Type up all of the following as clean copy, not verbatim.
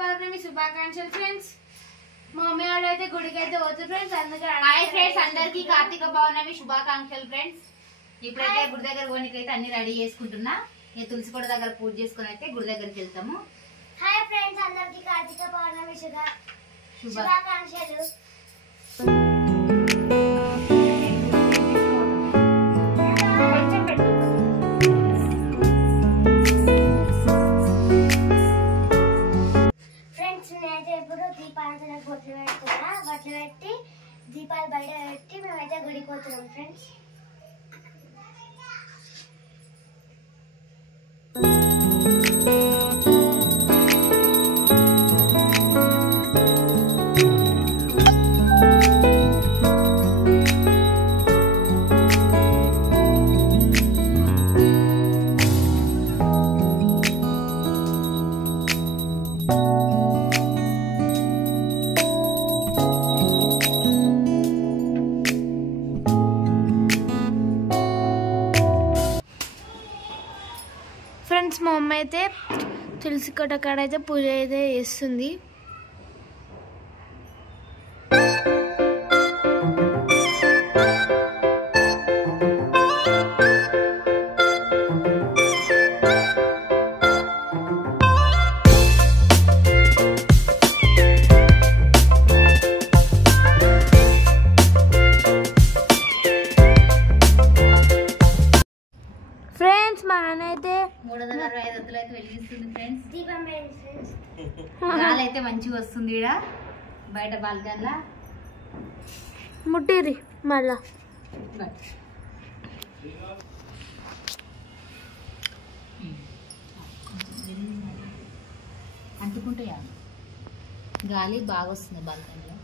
పౌర్ణమి శుభాకాంక్షలు ఫ్రెండ్స్. మా మమ్మీ వాళ్ళు అయితే గుడికి అయితే పోతారు ఫ్రెండ్స్. అందుకే హాయ్ ఫ్రెండ్స్, అందరికి కార్తీక పౌర్ణమి శుభాకాంక్షలు ఫ్రెండ్స్. ఇప్పుడైతే గుడి దగ్గర పోనీకి అయితే అన్ని రెడీ చేసుకుంటున్నా. నేను తులసి కోట దగ్గర పూజ చేసుకుని అయితే గుడి దగ్గరికి వెళ్తాము. హాయ్ ఫ్రెండ్స్, అందరికి కార్తీక పౌర్ణమి శుభాకాంక్షలు. ఫ్రెండ్స్, నేనైతే ఇప్పుడు దీపాలంతా బొట్లు పెట్టుకున్నా. బొట్లు పెట్టి దీపాలు బయట పెట్టి మేమైతే గుడికి పోతున్నాం ఫ్రెండ్స్. ఫ్రెండ్స్, మా అమ్మ అయితే తులసి కోట కాడ అయితే పూజ అయితే చేస్తుంది. ఫ్రెండ్స్, మా అన్న అయితే 305 ఒత్తులు అయితే వెలిగిస్తుంది ఫ్రెండ్స్. దీపం ఫ్రెండ్స్. గాలి అయితే మంచిగా వస్తుంది. ఈడ బయట బాల్కన్లా ముట్టిరి మళ్ళా అంటుకుంటాయా? గాలి బాగా వస్తుంది బాల్కన్లో.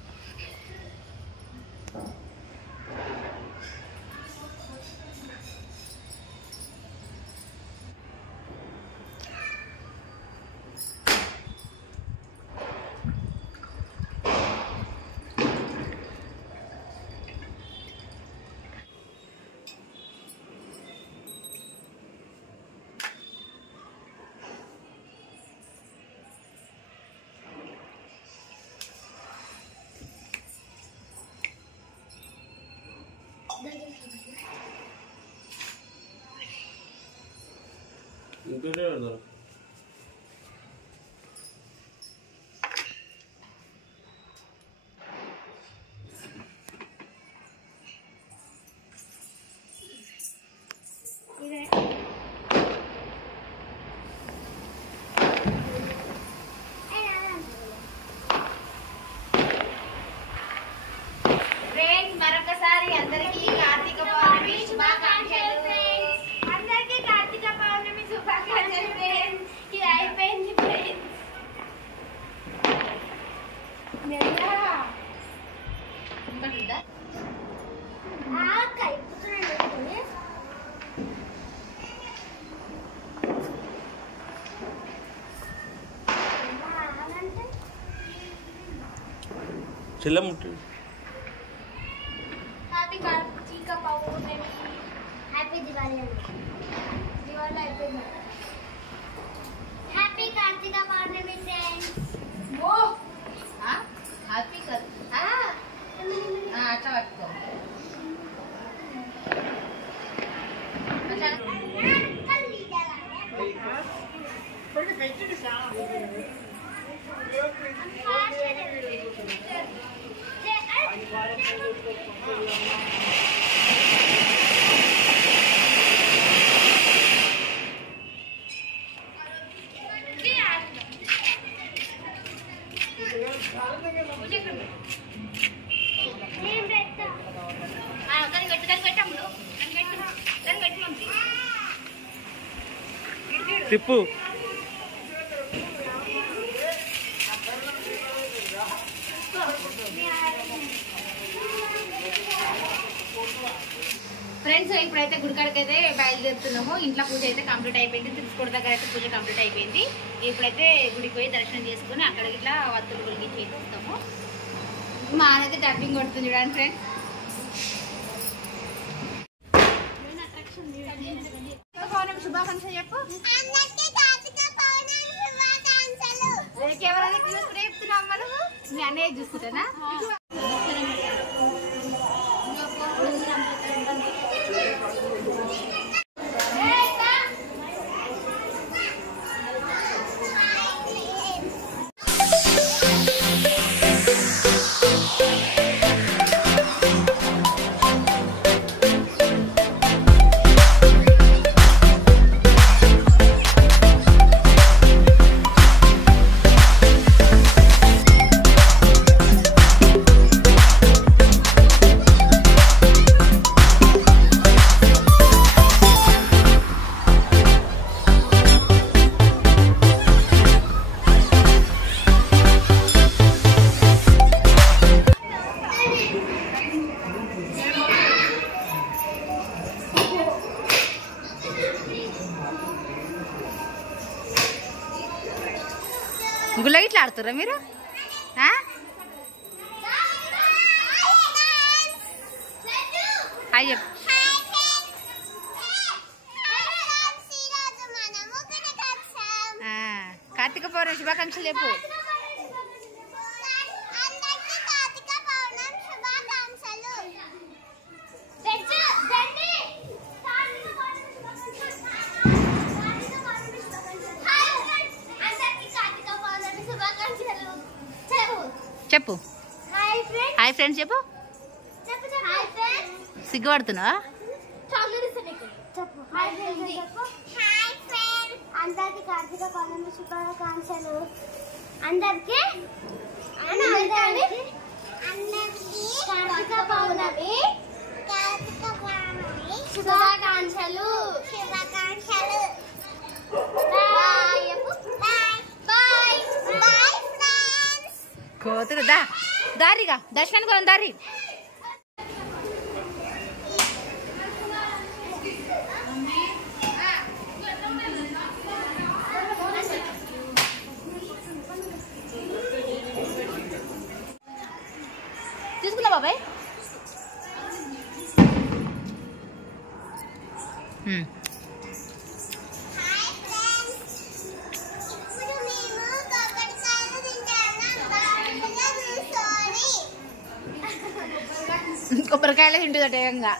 ఫ్రెండ్స్, మరొకసారి అందరికీ కార్తీక పౌర్ణమి శుభాకాంక్షలు. అందరికీ కార్తీక పౌర్ణమి శుభాకాంక్షలు ఫ్రెండ్స్. ఇది అయిపోయింది ఫ్రెండ్స్. చెల్లముట్టు హ్యాపీ కార్తీక పౌర్ణమి. హ్యాపీ దివాళీ అండి. దివాళీ అయిపోయింది. హ్యాపీ కార్తీక పౌర్ణమి ఫ్రెండ్స్. ఓ హ్యాపీ కర్ అట్లా పట్టుకో. తిప్పు. ఫ్రెండ్స్, ఇప్పుడైతే గుడికాడికి అయితే బయలుదేరుతున్నాము. ఇంట్లో పూజ అయితే కంప్లీట్ అయిపోయింది. తులసి కోట దగ్గర అయితే పూజ కంప్లీట్ అయిపోయింది. ఇప్పుడైతే గుడికి పోయి దర్శనం చేసుకుని అక్కడ ఇట్లా వత్తులు గుడికి చేస్తాము. మా అయితే డబ్బింగ్ కొడుతుంది చూడండి ఫ్రెండ్స్. పౌర్ణమి శుభాకాంక్షలు చెప్పు. కెమెరా చూసుకుంటే చెప్తున్నావు మనం మీ అన్నయ్య చూసుకుంటానా గుల్ల ఇట్లా ఆడుతుర్రా మీరు హాయ్ చెప్పు కార్తీక పౌర్ణమి శుభాకాంక్షలు చెప్పు చెప్పు హాయ్ ఫ్రెండ్స్ చెప్పు సిగ్గుపడుతున్నావా అందరికి కార్తీక పౌర్ణమి శుభాకాంక్షలు అందరికి కార్తీక పౌర్ణమి శుభాకాంక్షలు కోతురు దారిగా దర్శనానికి పోదాం దారి తీసుకున్నా బాబాయ్ కొబ్బరికాయలు తింటుందట ఏకంగా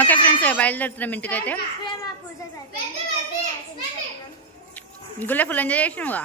ఓకే ఫ్రెండ్స్ బయలుదేరుతున్నాం ఇంటికైతే గుళ్ళ ఫుల్ ఎంజాయ్ చేసినావుగా